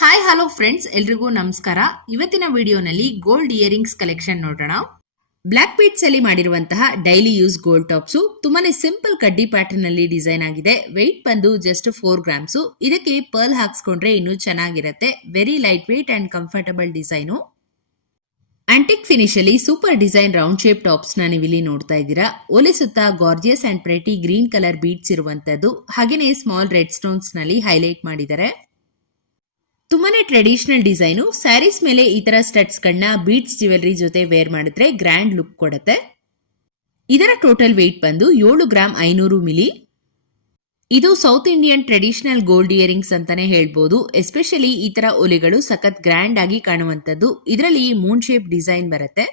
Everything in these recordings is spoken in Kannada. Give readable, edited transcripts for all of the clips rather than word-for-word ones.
ಹಾಯ್ ಹಲೋ ಫ್ರೆಂಡ್ಸ್, ಎಲ್ರಿಗೂ ನಮಸ್ಕಾರ. ಇವತ್ತಿನ ವಿಡಿಯೋನಲ್ಲಿ ಗೋಲ್ಡ್ ಇಯರಿಂಗ್ಸ್ ಕಲೆಕ್ಷನ್ ನೋಡೋಣ. ಬ್ಲಾಕ್ ಬೀಡ್ಸ್ ಅಲ್ಲಿ ಮಾಡಿರುವಂತಹ ಡೈಲಿ ಯೂಸ್ ಗೋಲ್ಡ್ ಟಾಪ್ಸ್ ತುಂಬಾನೇ ಸಿಂಪಲ್ ಕಡ್ಡಿ ಪ್ಯಾಟರ್ನ್ ಅಲ್ಲಿ ಡಿಸೈನ್ ಆಗಿದೆ. ವೆಯ್ಟ್ ಬಂದು ಜಸ್ಟ್ 4 ಗ್ರಾಮ್ಸ್. ಇದಕ್ಕೆ ಪರ್ಲ್ ಹಾಕ್ಸ್ಕೊಂಡ್ರೆ ಇನ್ನೂ ಚೆನ್ನಾಗಿರುತ್ತೆ. Very light weight and comfortable design. Antique finish ಅಲ್ಲಿ super design round shape tops ನ ನೀವಿಲ್ಲಿ ನೋಡ್ತಾ ಇದ್ದೀರಾ. ಓಲೆ ಸುತ್ತ gorgeous and pretty green colour beads ಇರುವಂತದ್ದು, ಹಾಗೇನೆ ಸ್ಮಾಲ್ ರೆಡ್ ಸ್ಟೋನ್ಸ್ ನಲ್ಲಿ ಹೈಲೈಟ್ ಮಾಡಿದ್ದಾರೆ. ತುಂಬಾನೇ ಟ್ರೆಡಿಷನಲ್ ಡಿಸೈನು. ಸ್ಯಾರೀಸ್ ಮೇಲೆ ಈ ತರ ಸ್ಟಡ್ಸ್ ಗಳನ್ನ ಬೀಡ್ಸ್ ಜ್ಯುವೆಲರಿ ಜೊತೆ ವೇರ್ ಮಾಡಿದ್ರೆ ಗ್ರ್ಯಾಂಡ್ ಲುಕ್ ಕೊಡುತ್ತೆ. ಇದರ ಟೋಟಲ್ ವೇಟ್ ಬಂದು 7 ಗ್ರಾಮ್ 500 ಮಿಲಿ. ಇದು south Indian traditional gold earrings ಅಂತಾನೆ ಹೇಳ್ಬೋದು. ಎಸ್ಪೆಷಲಿ ಈ ತರ ಓಲೆಗಳು ಸಖತ್ ಗ್ರ್ಯಾಂಡ್ ಆಗಿ ಕಾಣುವಂತದ್ದು. ಇದರಲ್ಲಿ ಮೂನ್ ಶೇಪ್ ಡಿಸೈನ್ ಬರುತ್ತೆ.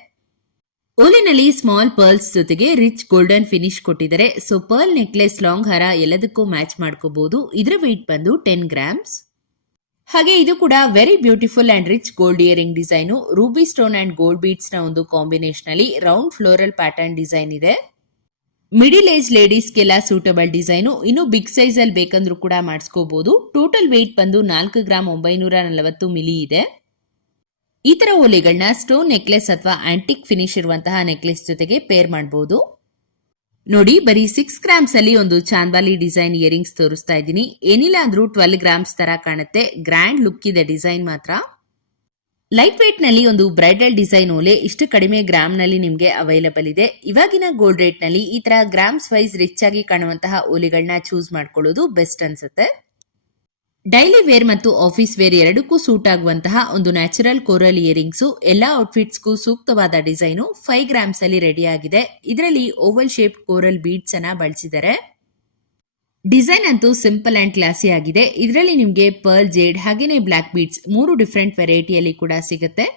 ಓಲಿನಲ್ಲಿ ಸ್ಮಾಲ್ ಪರ್ಲ್ಸ್ ಜೊತೆಗೆ ರಿಚ್ ಗೋಲ್ಡನ್ ಫಿನಿಶ್ ಕೊಟ್ಟಿದ್ದಾರೆ. ಸೊ ಪರ್ಲ್ ನೆಕ್ಲೆಸ್, ಲಾಂಗ್ ಹಾರ ಎಲ್ಲದಕ್ಕೂ ಮ್ಯಾಚ್ ಮಾಡ್ಕೋಬಹುದು. ಇದರ ವೇಟ್ ಬಂದು 10 ಗ್ರಾಮ್ಸ್. ಹಾಗೆ ಇದು ಕೂಡ very beautiful and rich gold earring design. Ruby stone and gold beads ನ ಒಂದು ಕಾಂಬಿನೇಷನ್ ಅಲ್ಲಿ ರೌಂಡ್ ಫ್ಲೋರಲ್ ಪ್ಯಾಟರ್ನ್ ಡಿಸೈನ್ ಇದೆ. ಮಿಡಿಲ್ ಏಜ್ ಲೇಡೀಸ್ಗೆಲ್ಲ ಸೂಟಬಲ್ ಡಿಸೈನು. ಇನ್ನು ಬಿಗ್ ಸೈಜ್ ಅಲ್ಲಿ ಬೇಕಂದ್ರೂ ಕೂಡ ಮಾಡಿಸ್ಕೋಬಹುದು. ಟೋಟಲ್ ವೇಟ್ ಬಂದು 4 ಗ್ರಾಮ್ 940 ಮಿಲಿ ಇದೆ. ಈ ತರ ಓಲೆಗಳನ್ನ ಸ್ಟೋನ್ ನೆಕ್ಲೆಸ್ ಅಥವಾ ಆಂಟಿಕ್ ಫಿನಿಶ್ ಇರುವಂತಹ ನೆಕ್ಲೆಸ್ ಜೊತೆಗೆ ಪೇರ್ ಮಾಡಬಹುದು. ನೋಡಿ, ಬರೀ 6 ಗ್ರಾಮ್ಸ್ ಅಲ್ಲಿ ಒಂದು ಚಾಂದ್ವಾಲಿ ಡಿಸೈನ್ ಇಯರಿಂಗ್ಸ್ ತೋರಿಸ್ತಾ ಇದ್ದೀನಿ. ಏನಿಲ್ಲ ಅಂದ್ರೂ 12 ಗ್ರಾಮ್ಸ್ ತರ ಕಾಣುತ್ತೆ. ಗ್ರ್ಯಾಂಡ್ ಲುಕ್ ಇದೆ ಡಿಸೈನ್ ಮಾತ್ರ. ಲೈಟ್ ವೇಟ್ ನಲ್ಲಿ ಒಂದು ಬ್ರೈಡಲ್ ಡಿಸೈನ್ ಓಲೆ ಇಷ್ಟು ಕಡಿಮೆ ಗ್ರಾಮ್ ನಲ್ಲಿ ನಿಮ್ಗೆ ಅವೈಲಬಲ್ ಇದೆ. ಇವಾಗಿನ ಗೋಲ್ಡ್ ರೇಟ್ ನಲ್ಲಿ ಈ ತರ ಗ್ರಾಮ್ಸ್ ವೈಸ್ ರಿಚ್ ಆಗಿ ಕಾಣುವಂತಹ ಓಲೆಗಳನ್ನ ಚೂಸ್ ಮಾಡ್ಕೊಳ್ಳೋದು ಬೆಸ್ಟ್ ಅನ್ಸುತ್ತೆ. ಡೈಲಿ ವೇರ್ ಮತ್ತು ಆಫೀಸ್ ವೇರ್ ಎರಡಕ್ಕೂ ಸೂಟ್ ಆಗುವಂತಹ ಒಂದು ನ್ಯಾಚುರಲ್ ಕೋರಲ್ ಇಯರಿಂಗ್ಸ್. ಎಲ್ಲಾ ಔಟ್ಫಿಟ್ಸ್ಗೂ ಸೂಕ್ತವಾದ ಡಿಸೈನು 5 ಗ್ರಾಮ್ಸ್ ಅಲ್ಲಿ ರೆಡಿ ಆಗಿದೆ. ಇದರಲ್ಲಿ ಓವಲ್ ಶೇಪ್ ಕೋರಲ್ ಬೀಡ್ಸ್ ಅನ್ನ ಬಳಸಿದ್ದಾರೆ. ಡಿಸೈನ್ ಅಂತೂ ಸಿಂಪಲ್ ಅಂಡ್ ಕ್ಲಾಸಿ ಆಗಿದೆ. ಇದರಲ್ಲಿ ನಿಮ್ಗೆ ಪರ್ಲ್, ಜೇಡ್ ಹಾಗೇನೆ ಬ್ಲಾಕ್ ಬೀಡ್ಸ್ 3 ಡಿಫರೆಂಟ್ ವೆರೈಟಿಯಲ್ಲಿ ಕೂಡ ಸಿಗುತ್ತೆ.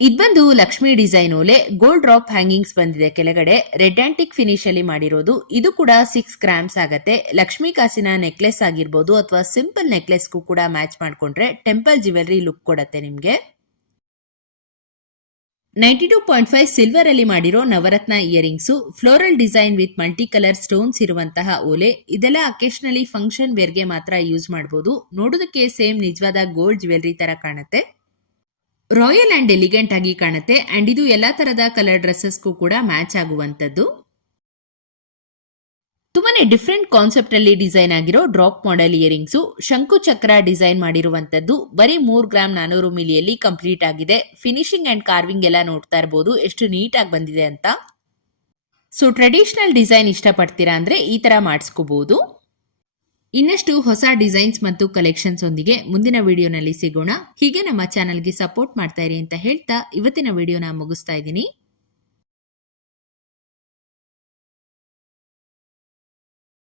ಇದ್ಬಂದು ಲಕ್ಷ್ಮಿ ಡಿಸೈನ್ ಓಲೆ. ಗೋಲ್ಡ್ ಡ್ರಾಪ್ ಹ್ಯಾಂಗಿಂಗ್ಸ್ ಬಂದಿದೆ ಕೆಳಗಡೆ. ರೆಡ್ ಆಂಟಿಕ್ ಫಿನಿಶ್ ಅಲ್ಲಿ ಮಾಡಿರೋದು. ಇದು ಕೂಡ 6 ಗ್ರಾಮ್ಸ್ ಆಗತ್ತೆ. ಲಕ್ಷ್ಮಿ ಕಾಸಿನ ನೆಕ್ಲೆಸ್ ಆಗಿರ್ಬೋದು ಅಥವಾ ಸಿಂಪಲ್ ನೆಕ್ಲೆಸ್ಗೂ ಕೂಡ ಮ್ಯಾಚ್ ಮಾಡ್ಕೊಂಡ್ರೆ ಟೆಂಪಲ್ ಜ್ಯುವೆಲರಿ ಲುಕ್ ಕೊಡತ್ತೆ ನಿಮ್ಗೆ. 92.5 ಸಿಲ್ವರ್ ಅಲ್ಲಿ ಮಾಡಿರೋ navaratna earrings. Floral design with multi colour stones ಇರುವಂತಹ ಓಲೆ. ಇದೆಲ್ಲ ಅಕೇಶನಲಿ ಫಂಕ್ಷನ್ ವೇರ್ಗೆ ಮಾತ್ರ ಯೂಸ್ ಮಾಡಬಹುದು. ನೋಡೋದಕ್ಕೆ ಸೇಮ್ ನಿಜವಾದ ಗೋಲ್ಡ್ ಜ್ಯುವೆಲರಿ ತರ ಕಾಣುತ್ತೆ. ರಾಯಲ್ ಅಂಡ್ ಎಲಿಗೆಂಟ್ ಆಗಿ ಕಾಣುತ್ತೆ. ಅಂಡ್ ಇದು ಎಲ್ಲಾ ತರದ ಕಲರ್ ಡ್ರೆಸ್ಸಸ್ಗೂ ಕೂಡ ಮ್ಯಾಚ್ ಆಗುವಂತದ್ದು. ತುಂಬಾನೇ ಡಿಫ್ರೆಂಟ್ ಕಾನ್ಸೆಪ್ಟ್ ಅಲ್ಲಿ ಡಿಸೈನ್ ಆಗಿರೋ ಡ್ರಾಪ್ ಮಾಡೆಲ್ ಇಯರಿಂಗ್ಸ್. ಶಂಕು ಚಕ್ರ ಡಿಸೈನ್ ಮಾಡಿರುವಂತದ್ದು. ಬರೀ 3 ಗ್ರಾಮ್ 400 ಮಿಲಿಯಲ್ಲಿ ಕಂಪ್ಲೀಟ್ ಆಗಿದೆ. ಫಿನಿಶಿಂಗ್ ಅಂಡ್ ಕಾರ್ವಿಂಗ್ ಎಲ್ಲ ನೋಡ್ತಾ ಇರಬಹುದು ಎಷ್ಟು ನೀಟ್ ಆಗಿ ಬಂದಿದೆ ಅಂತ. ಸೊ ಟ್ರೆಡಿಷನಲ್ ಡಿಸೈನ್ ಇಷ್ಟಪಡ್ತೀರಾ ಅಂದ್ರೆ ಈ ತರ ಮಾಡಿಸ್ಕೋಬಹುದು. ಇನ್ನಷ್ಟು ಹೊಸ ಡಿಸೈನ್ಸ್ ಮತ್ತು ಕಲೆಕ್ಷನ್ಸ್ ಒಂದಿಗೆ ಮುಂದಿನ ವಿಡಿಯೋನಲ್ಲಿ ಸಿಗೋಣ. ಹೀಗೆ ನಮ್ಮ ಚಾನಲ್ಗೆ ಸಪೋರ್ಟ್ ಮಾಡ್ತಾ ಇರಿ ಅಂತ ಹೇಳ್ತಾ ಇವತ್ತಿನ ವಿಡಿಯೋನ ಮುಗಿಸ್ತಾ ಇದ್ದೀನಿ.